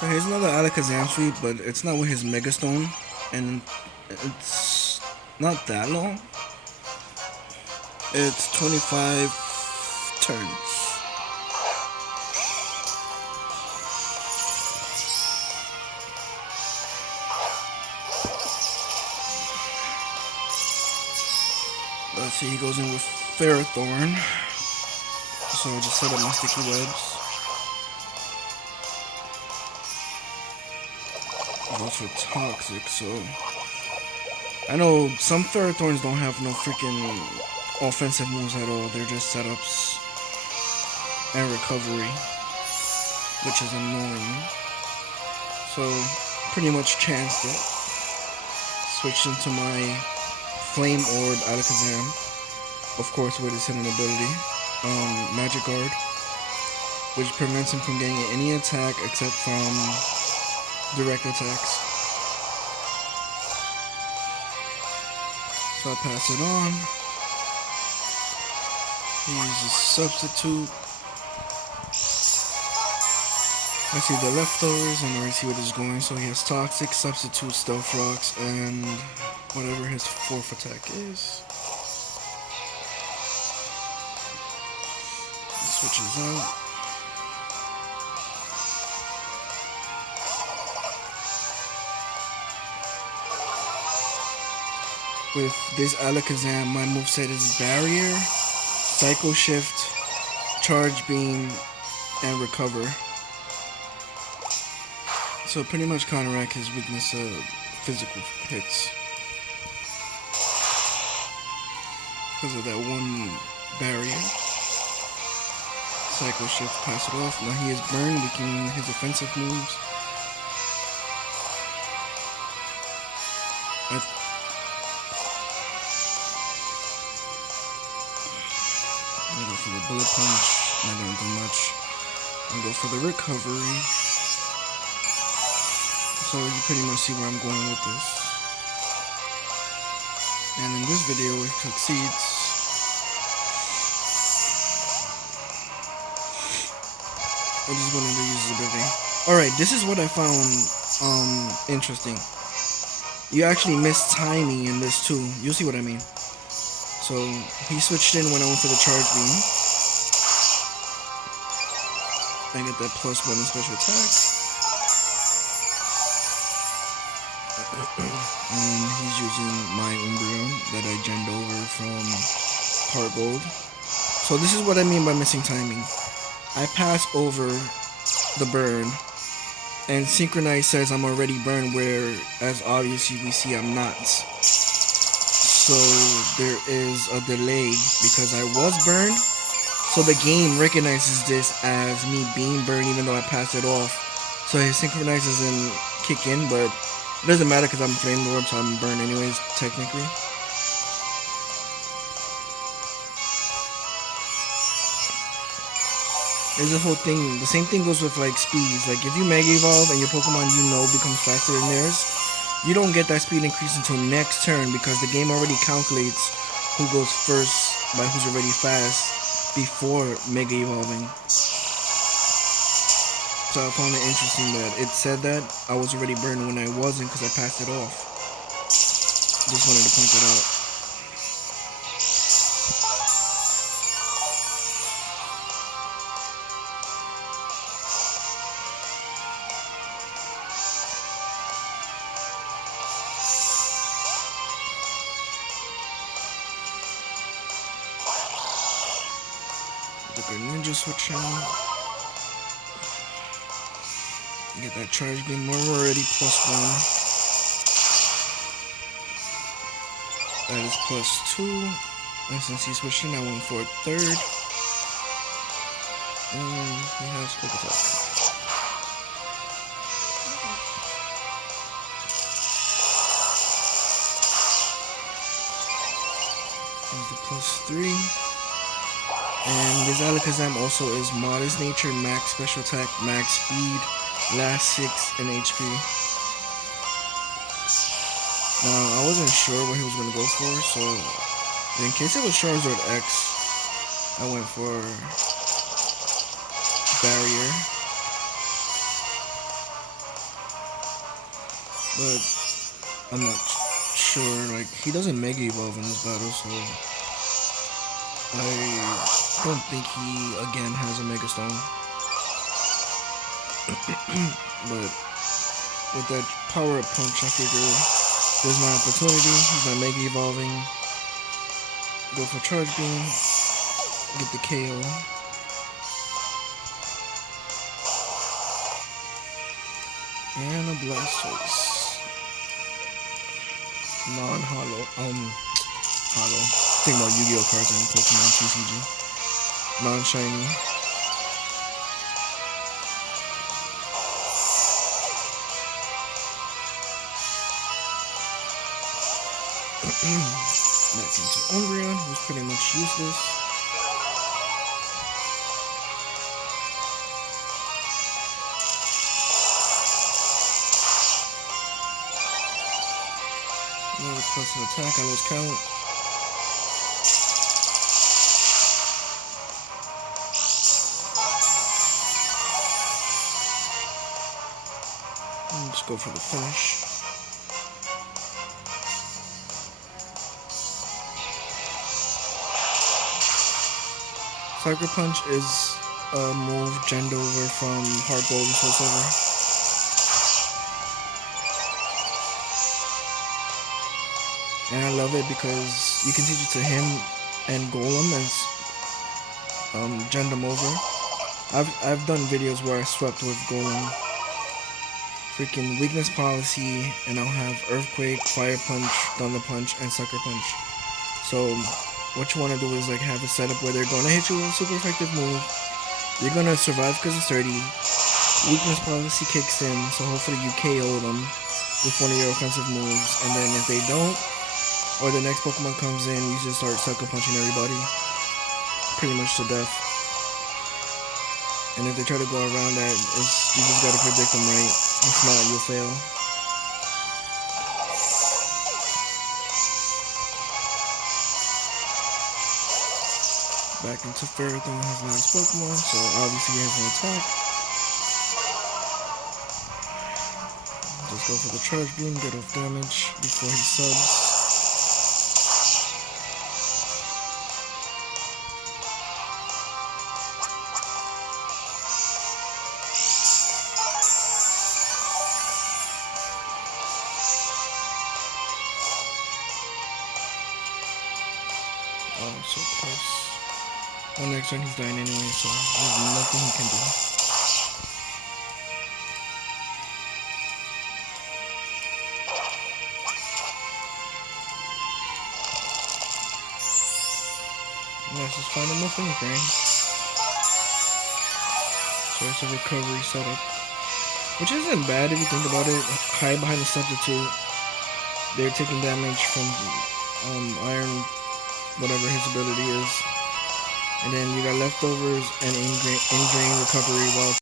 So here's another Alakazam sweep, but it's not with his Mega Stone, and it's not that long. It's 25 turns. Let's see, he goes in with Ferrothorn. So I just set up my sticky webs. Goes for Toxic, so I know some Ferrothorns don't have no freaking offensive moves at all. They're just setups and recovery, which is annoying. So pretty much chanced it. Switched into my Flame Orb Alakazam, of course with his hidden ability, Magic Guard, which prevents him from getting any attack except from direct attacks. So I pass it on. He uses Substitute. I see the leftovers and I already see what is going. So he has Toxic, Substitute, Stealth Rocks, and whatever his fourth attack is. He switches out. With this Alakazam, my moveset is Barrier, Psycho Shift, Charge Beam, and Recover. So pretty much counteract his weakness of physical hits. Because of that one barrier. Psycho Shift, pass it off. Now he is burned, weakening his offensive moves. I'm gonna go for the Bullet Punch, not gonna do much. I'm gonna go for the Recovery. So you pretty much see where I'm going with this. And in this video it succeeds. I just wanted to use his ability. Alright, this is what I found interesting. You actually missed timing in this too. You'll see what I mean. So he switched in when I went for the Charge Beam. I get that +1 in special attack. And he's using my Umbreon that I gemmed over from Heart Gold. So this is what I mean by missing timing. I pass over the burn, and Synchronize says I'm already burned, where as obviously we see I'm not. So there is a delay because I was burned. So the game recognizes this as me being burned even though I passed it off. So his Synchronize doesn't kick in, but it doesn't matter because I'm Flame Lord, so I'm burned anyways, technically. There's a whole thing. The same thing goes with like speeds. Like if you Mega Evolve and your Pokemon you know becomes faster than theirs, you don't get that speed increase until next turn because the game already calculates who goes first by who's already fast before Mega Evolving. So I found it interesting that it said that I was already burned when I wasn't because I passed it off. Just wanted to point that out. The Ninja switch on. Get that Charge Beam. We're already +1. That is +2. And since he switched in, I went for a third. And he has Quick Attack. There's the +3. And this Alakazam also is Modest Nature, Max Special Attack, Max Speed, last 6 in HP. Now, I wasn't sure what he was going to go for, so in case it was Charizard X, I went for Barrier. but I'm not sure. Like, he doesn't Mega Evolve in this battle, so I don't think he again has a Mega Stone. But with that power up punch, I figure there's my opportunity. He's not Mega Evolving. Go for Charge Beam. Get the KO. And a Blastoise. Non-holo. Holo. Think about Yu-Gi-Oh cards and Pokemon TCG. Non-shiny. Back into Umbreon, who's pretty much useless. Another plus an attack, I lose count. And just go for the finish. Sucker Punch is a move genned over from Heart Gold and Soul Silver. And I love it because you can teach it to him and Golem and gen them over. I've done videos where I swept with Golem. Freaking Weakness Policy, and I'll have Earthquake, Fire Punch, Thunder Punch, and Sucker Punch. So what you want to do is like have a setup where they're going to hit you with a super effective move. You're going to survive because it's 30. Weakness Policy kicks in, so hopefully you KO them with one of your offensive moves. And then if they don't, or the next Pokemon comes in, you just start Sucker Punching everybody. Pretty much to death. And if they try to go around that, you just got to predict them right. If not, you'll fail. Back into Ferrothorn, his last Pokemon, so obviously he has no attack. Just go for the Charge Beam, get off damage before he subs. Oh, so close. Well, next turn he's dying anyway, so there's nothing he can do. And that's his final move from the brain. So it's a recovery setup. Which isn't bad if you think about it. Hide behind the substitute. They're taking damage from Iron, whatever his ability is. And then you got leftovers and in-drain recovery while